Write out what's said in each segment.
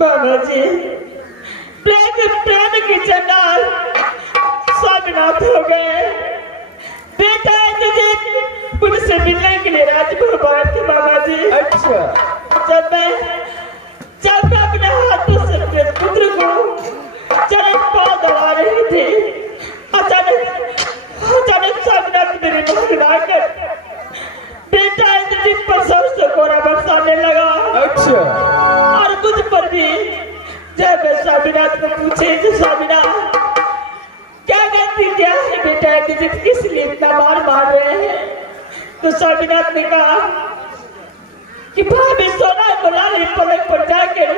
बाबाजी प्रेम की चंडाल स्वामीनाथ हो गए। बेटा तुझे पुलिस से मिलने के लिए राजभवन थे बाबाजी। अच्छा, जब मैं अपने हाथों से अपने पुत्र को चरण पाँव दबा रही थी, अचानक स्वामीनाथ मेरे भगवान कर बेटा इंद्रजीत पर सबसे कोरा बरसाने लगा। अच्छा, और मुझ पर भी जब मैं स्वामीनाथ को पूछे तो स्वामीनाथ क्या गलती क्या है बेटा इंद्रजीत किस लिए इतना मार रहे हैं, तो स्वामीनाथ ने कहा कि भाभी सोना बुला ली पलक पर जाकर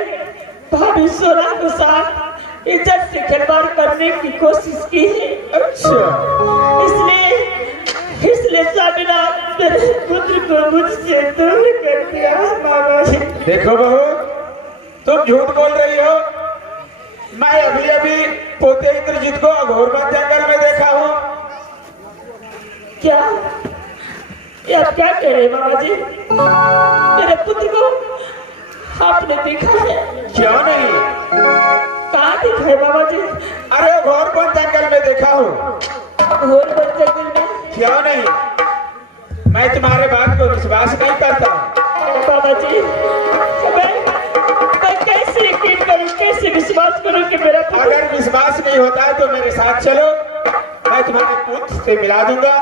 भाभी सोना के साथ इज्जत से खिलवाड़ करने की कोशिश की है। अच्छा, इसलिए स्वामीनाथ मेरे पुत्र को मुझसे दूर कर दिया। बाबा जी देखो बहू, तुम झूठ बोल रही हो। मैं अभी पोते इंद्रजीत को अघोरबन जंगल में देखा हूँ। क्या ये आप क्या कह रहे हैं बाबा जी? मेरे पुत्र को आपने देखा है? क्यों नहीं? कहाँ देखा है बाबा जी? अरे अघोरबन जंगल में देखा हूँ। अघोरबन जंगल में? क्यों नहीं? मैं तुम्हारे बात को विश्वास नहीं करता। बाबा जी मैं कैसे यकीन करूं, कैसे विश्वास करूं कि मेरा पुत्र... अगर विश्वास नहीं होता है तो मेरे साथ चलो, मैं तुम्हारे पुत्र से मिला दूंगा।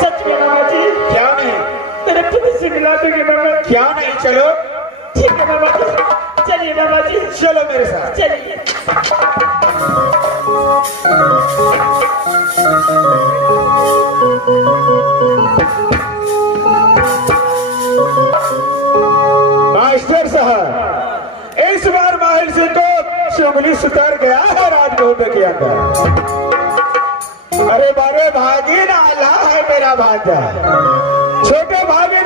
सच में बाबा जी? क्यों नहीं? मेरे पुत्र से मिला दोगे बाबा? क्यों नहीं? चलो। ठीक है बाबा जी, चलिए बाबा जी, चलो मेरे साथ। चलिए। मास्टर साहब, इस बार माहिर सिंह को चुगली सुतर गया है राजभवन के अंदर। अरे बड़े भागी नाला है मेरा भांजा, छोटे भागी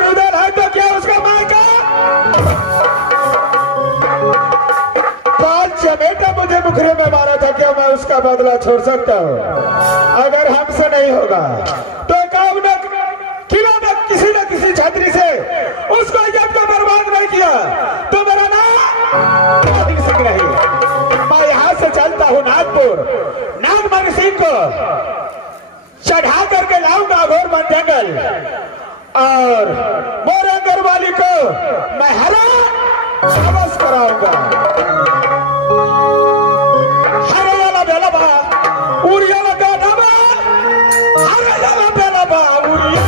मुखरे में मारा था, क्या मैं उसका बदला छोड़ सकता हूँ? अगर हमसे नहीं होगा तो काम न किला में किसी न किसी छतरी से उसको इज्जत को बर्बाद नहीं किया तो मेरा नाम सिंह नहीं। मैं यहाँ से चलता हूँ नागपुर, नागमणि सिंह को चढ़ा करके लाऊंगा घोरबन जंगल और मोरंगर वाली को मैं हरा सबस कराऊंगा। हरे वाला बेला बा उड़िया लगा डबा, हरे वाला बेला बा उड़िया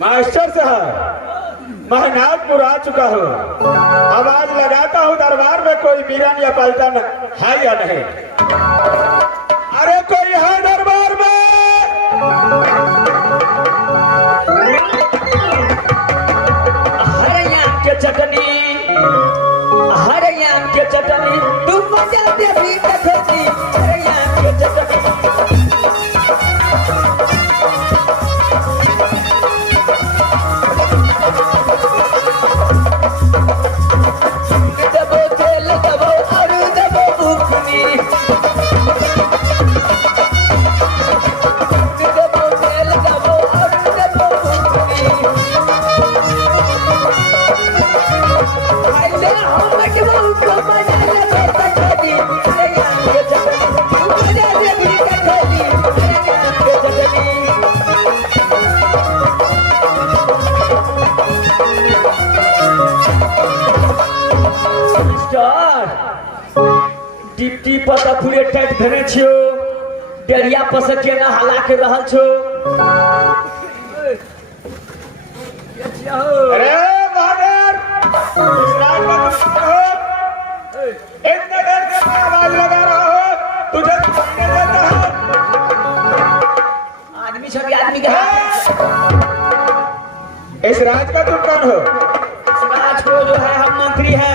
मास्टर साहब, मैं नागपुर आ चुका हूँ। आवाज लगाता हूँ दरबार में कोई मीरन या पलटन है या नहीं? अरे कोई है दरबार में? हरे आम के चटनी, हरे आम के चटनी, तुम मजा दे भी देखती, हरे आम के चटनी। दबो तेल दबो और दबो बुकनी, दबो तेल दबो और दबो बुकनी। अरे हम मटबो को मजा ले बैठती, हरे आम के चटनी, तुम मजा दे भी देखती, हरे आम के चटनी। डिप्टी पर त पूरे टाइट धरे छियो, डेरिया पर से केना हला के रहल छो। अरे बहादुर, इस रात में तुम हो? इतने देर से मैं आवाज लगा रहा हूँ, तुझे सुनाई नहीं देता है? आदमी छवि आदमी के हाथ। इस राज का तुम कौन हो? राज को जो है हम मंत्री है।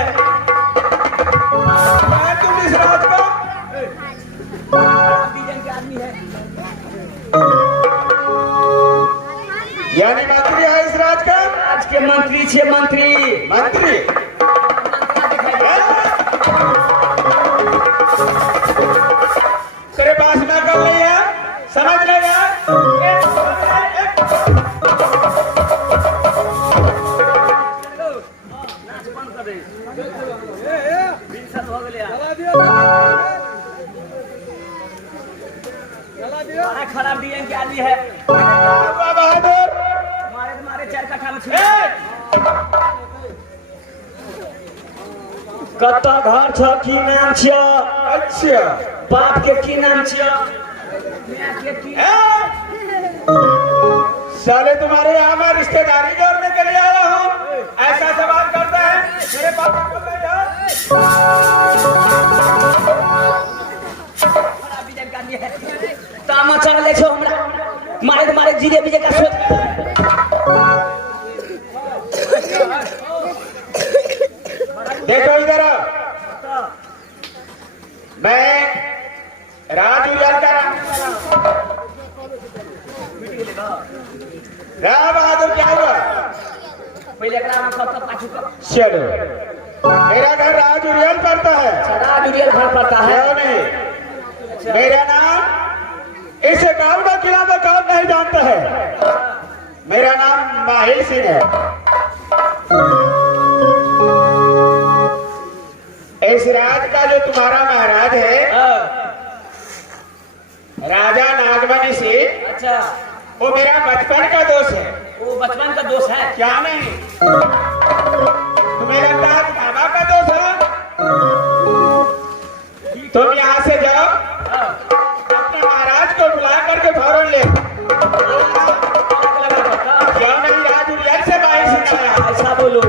मैं तुम इस राज का आदमी है। यानी मंत्री है इस राज का? राज के मंत्री छे मंत्री। मंत्री तेरे पास में कर रही है, समझ नहीं है? खराब दिए की आदमी है। बहादुर मारे मारे चार कट्ठा में कत्ता घर छ की नाम छ? अच्छा बाप के की नाम छ? साले तुम्हारे यहाँ मैं रिश्तेदारी जोड़ने के लिए आया हूँ, ऐसा सवाल करता है मेरे पास? तामा चढ़ ले छो हमरा, मारे मारे जीरे बीजे का सोच। देखो इधर, मैं राज उजाल का राम बहादुर। क्या हुआ? पहले एकरा में सब पाछू कर। चलो, मेरा घर राज उजाल पड़ता है। राज उजाल घर पड़ता है। क्यों नहीं? मेरा नाम इस गांव का किला में कौन नहीं जानता है? मेरा नाम माहिल सिंह है। इस राज का जो तुम्हारा महाराज है राजा नागमणि सिंह, अच्छा, वो मेरा बचपन का दोस्त है। वो बचपन का दोस्त है? क्या नहीं? तो मेरा दादा का दोस्त है। तुम यहाँ से जाओ, अपने महाराज को बुला करके फौरन ले क्यों नहीं राज उड़िया से बाहर सिखाया। ऐसा बोलो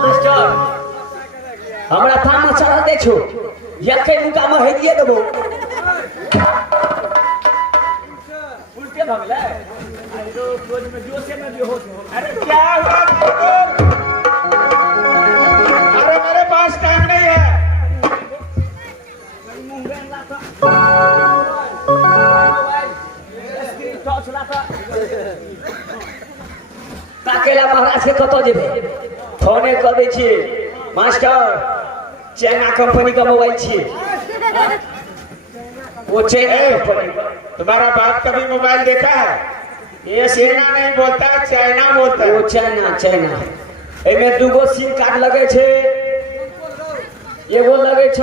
मास्टर, हमरा थाना चढ़ा दे छो, यके उनका महेदिए देबो। उल्टे भगले अरे क्या हुआ तुमको? अरे मेरे पास टाइम नहीं है। ताकेला महाराज के कतो जेबे? फोने कर दै छी मास्टर, चाइना कंपनी का मोबाइल छी, वो चाइना कंपनी का। तुम्हारा बाप कभी मोबाइल देखा है? ये चाइना नहीं बोलता, चाइना बोलता है। वो चाइना एमे दूगो सिम कार्ड लगे छे, एगो लगे छ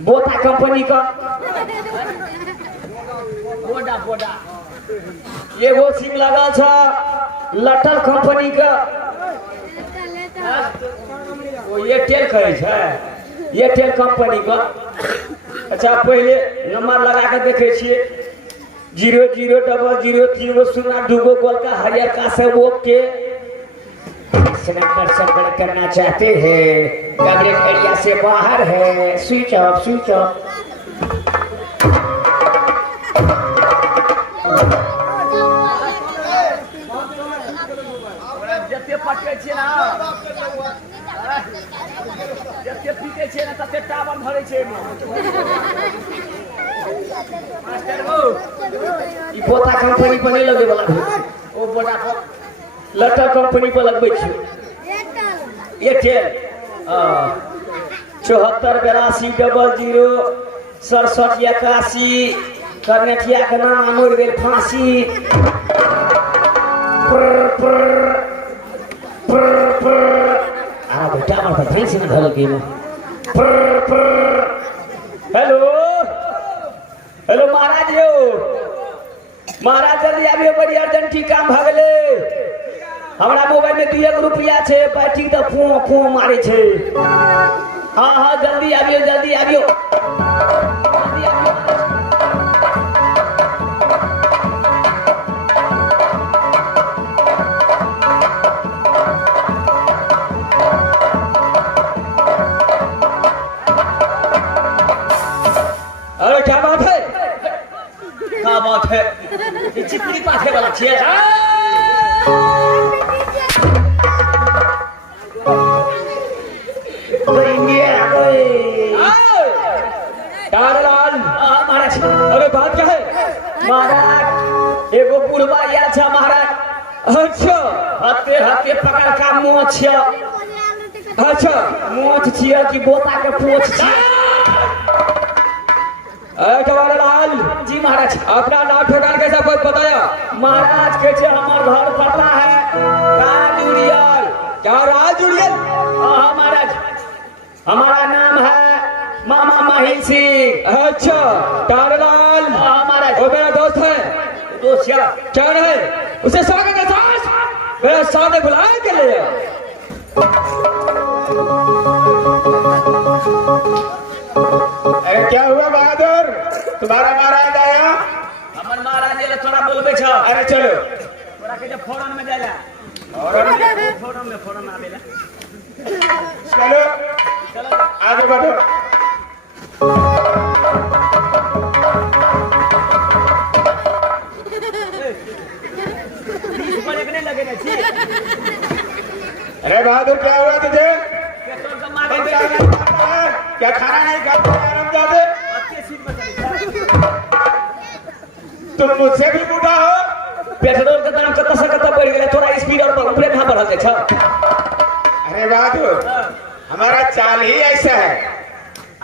बोटा कंपनी का, बोडा एगो सिम लगल छ लटल कंपनी का, वो एयरटेल कहे छै, एयरटेल कंपनी का। अच्छा पहले नंबर लगा के देखे छिए 0000 दूगो गोल का हरियर का से वो के नंबर संपर्क करना चाहते हैं, कवरेज एरिया से बाहर है, स्विच ऑफ। जते पटके छिए ना, जते पीटे छिए ना तते टावर धरे छै। मास्टर हो ई बोता कंपनी पर नहीं लगे वाला है, ओ बोटा पर लटा कंपनी पर लगबै छी। एयरटेल 74 00 67 81 करनेठिया के नाम मोड़ गेल फांसी। आ बेटा हमर फ्रेंड से धल गेल। हेलो महाराज हो, महाराज जल्दी आबियो, बड़ी अर्जेंट काम भ गेले। हमरा मोबाइल में 2 रुपया छे, बैटरी तो फू मारे छे। हाँ जल्दी आबियो। अरे क्या बात है? चिपड़ी पाथे वाला छे। महाराज अरे बात क्या है? महाराज एगो बुढ़वा या था महाराज। अच्छा हते पकड़ का मोच छिया। अच्छा मोच छिया कि बोता के पोछ छिया? जवाहरलाल जी महाराज, अपना नाम ठिकाना कैसा कुछ बताया? महाराज के छे हमार घर पता है राजुड़ियल। क्या राजुड़ियल? हाँ महाराज, हमारा नाम है मामा माही सिंह। अच्छा तारलाल? हाँ महाराज। वो मेरा दोस्त है। दोस्त क्या है? उसे स्वागत के साथ मेरे सामने बुलाया के लिए। क्या हुआ बहादुर, तुम्हारा महाराज आया? हमर महाराज ये तोरा बोलबे छ। अरे चलो तोरा के जे फौरन में जाला, फौरन आवेला। चलो आगे बढ़ो। अरे बहादुर क्या हुआ तुझे? क्या खाना नहीं खाता? तुम मुझसे भी बूढ़ा हो? पेट्रोल का दाम कत से कत बढ़ गया, थोड़ा स्पीड और ऊपर कहां बढ़ल जाय छ? अरे बहादुर हमारा चाल ही ऐसा है।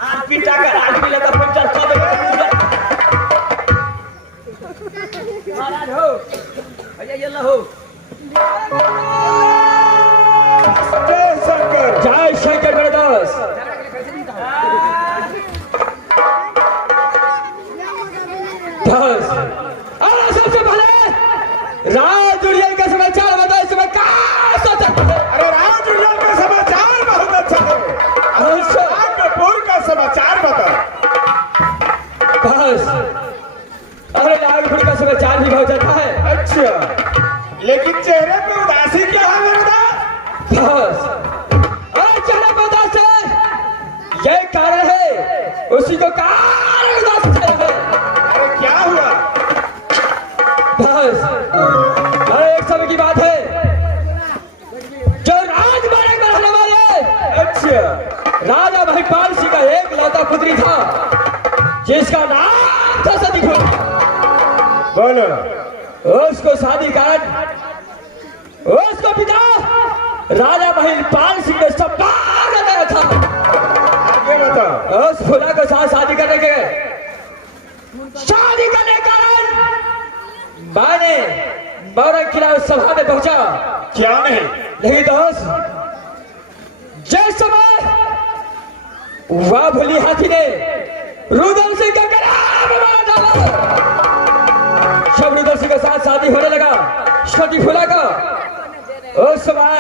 आज पिटा कर आज भी लगा पंचर कर दे। महाराज हो भैया ये लो। जय शंकर। जय शंकर ब्रदर्स। सबसे पहले राजुड़ियल का समाचार बताओ। इस समय क्या सोचा? अरे राजुड़ियल का समाचार बस अरे नागपुर का सुबह 4 बीघा हो जाता है। अच्छा, लेकिन चेहरे पे उदासी क्या है मेरा? बस अरे चेहरे पे उदास है, यही कारण है, उसी को कारण उदास है। अरे क्या हुआ? बस अरे एक समय की बात है, जो राजमार्ग में रहने वाले अच्छा, राजा महिपाल सिंह का एक लौता पुत्री था, जिसका नाम था सती फूला। बोलो। उसको शादी कारण उसको पिता राजा महिपाल सिंह ने सम्मान दिया था। आगे बताओ। उस फूला के साथ शादी करने के कारण मैंने मौरंग किला उस सभा में पहुंचा। क्या नहीं? नहीं दोस्त, जिस समय वह भूली हाथी ने रुदल सिंह का गला में मार डाला, जब रुदल सिंह के साथ शादी होने लगा सती फूला का, उस समय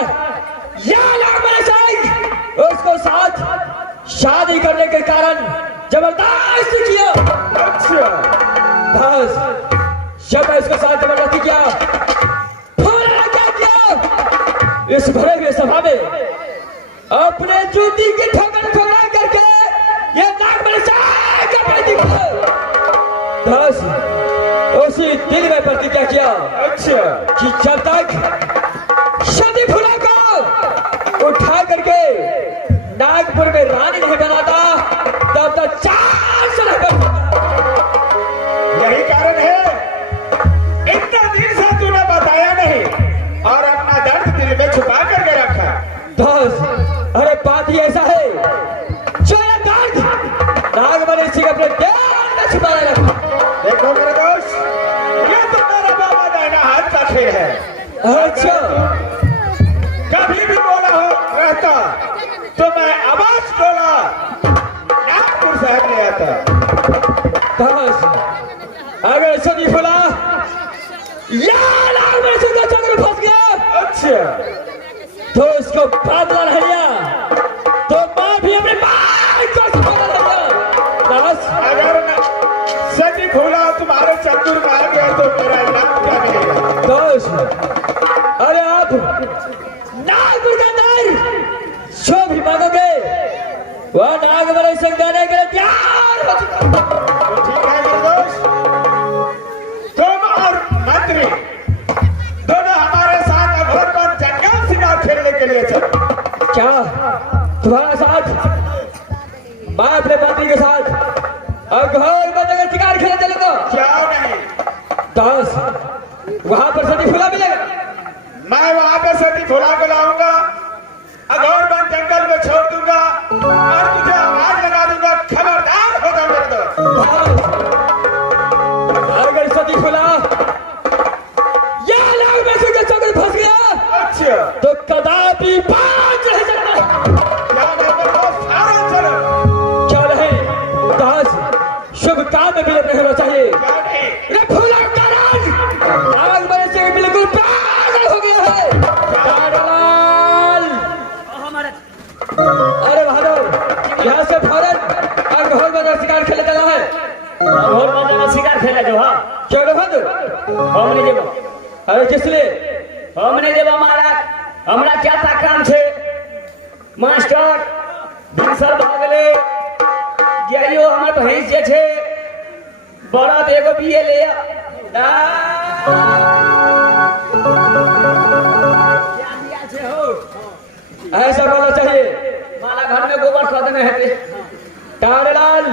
यह नागमणि सिंह उसको साथ शादी करने के कारण जबरदस्ती किया। अच्छा, बस जब मैं इसके साथ जबरदस्ती किया, फूला ने क्या किया, इस भरे हुए सभा में अपने जूती की ठोकर ठोकरा करके ये नागमणि सिंह का प्रतिज्ञा, बस उसी दिन में प्रतिज्ञा किया अच्छा, कि जब तक सती फूला को उठा करके नागपुर में रानी नहीं बनाता, तब तक 4 से नहीं बनता। यही कारण है इतना दिन से तूने बताया नहीं और अपना दर्द दिल में छुपा करके रखा। बस अरे बात ही ऐसा है, जो ये दर्द नागमणि सिंह अपने दिल में छुपाए रखा। देखो मेरे दोस्त, ये तो मेरा बाबा दाहिना हाथ का खेल है। अच्छा, कभी भी बोला हो रहता तो मैं आवाज बोला नागपुर शहर ले आता। बस अगर सती फूला या नागमणि सिंह का चक्र फंस गया, अच्छा, तो उसको बदला नहीं लिया, तो मैं भी अपने भाई को बदला लिया। बस अगर सती फूला तुम्हारे चतुर में आ गया तो मेरा इलाज क्या मिलेगा? दोस्त अरे आप नागपुर के अंदर जो भी मांगोगे वह नागमणि सिंह देने के लिए तैयार हो चुका। तो ठीक है मेरे दोस्त, तुम और मंत्री दोनों हमारे साथ अघोरवन जंगल शिकार खेलने के लिए चलो। क्या तुम्हारा साथ? मैं अपने मंत्री के साथ अघोरवन जंगल शिकार खेलने चलूंगा। क्या नहीं? दोस्त वहां पर सती फूला मिलेगा, मैं वहां पे सती फूला को लाऊंगा, अघोरवन जंगल में छोड़ दूंगा और तुझे आवाज लगा दूंगा, खबरदार होगा मेरे दोस्त। अगर सती फूला या नागमणि सिंह के चक्कर फंस गया, अच्छा, तो कदापि बाज नहीं सकता। क्या मेरे दोस्त सारा चलो? क्या नहीं दास, शुभ काम में विलंब नहीं होना चाहिए। क्या नहीं? ये फूला का राज नागमणि सिंह बिल्कुल पागल हो गया है। दादालाल, अरे बहादुर, यहाँ से फौरन अघोरवन जंगल शिकार खेलने चला है। अघोरवन जंगल शिकार खेले जो हाँ क्यों रे बहादुर? हमने जेब अरे किस लिए? हमने जेब हमारा हमरा क्या था काम छे मास्टर दूसर भागले गेलियो हमर भैंस जे छे बड़ा तो एगो बिये ले ऐसा बोलना चाहिए। माला घर में गोबर खद में है। तारेलाल,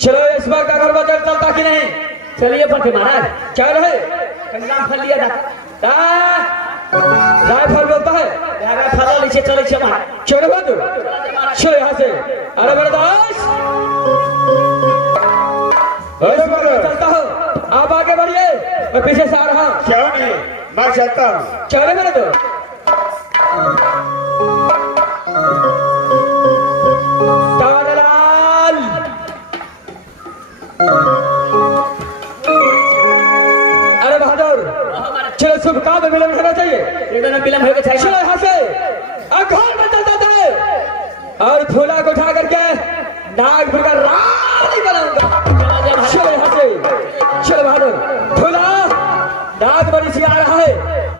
चलो इस बार का अघोरवन जंगल चलता कि नहीं? चलिए पटे महाराज क्या रहे? कंगाम फल लिया था रायफल बोलता है, यार फल नीचे चले छे महाराज। क्यों रे बहादुर? चलो यहाँ से। अरे मेरे दास, अरे बहादुर, चलता हो, आप आगे बढ़िए, मैं पीछे से आ रहा हूँ। क्यों नहीं? मैं चलता हूँ। क्या रे मेरे तो? तारेलाल, अरे बहादुर, चलो शुभ काम में विलंब होना चाहिए। विलंब होगा चाहिए। चलो यहाँ से अघोरवन चलता है और फूला को उठा करके नागपुर का राज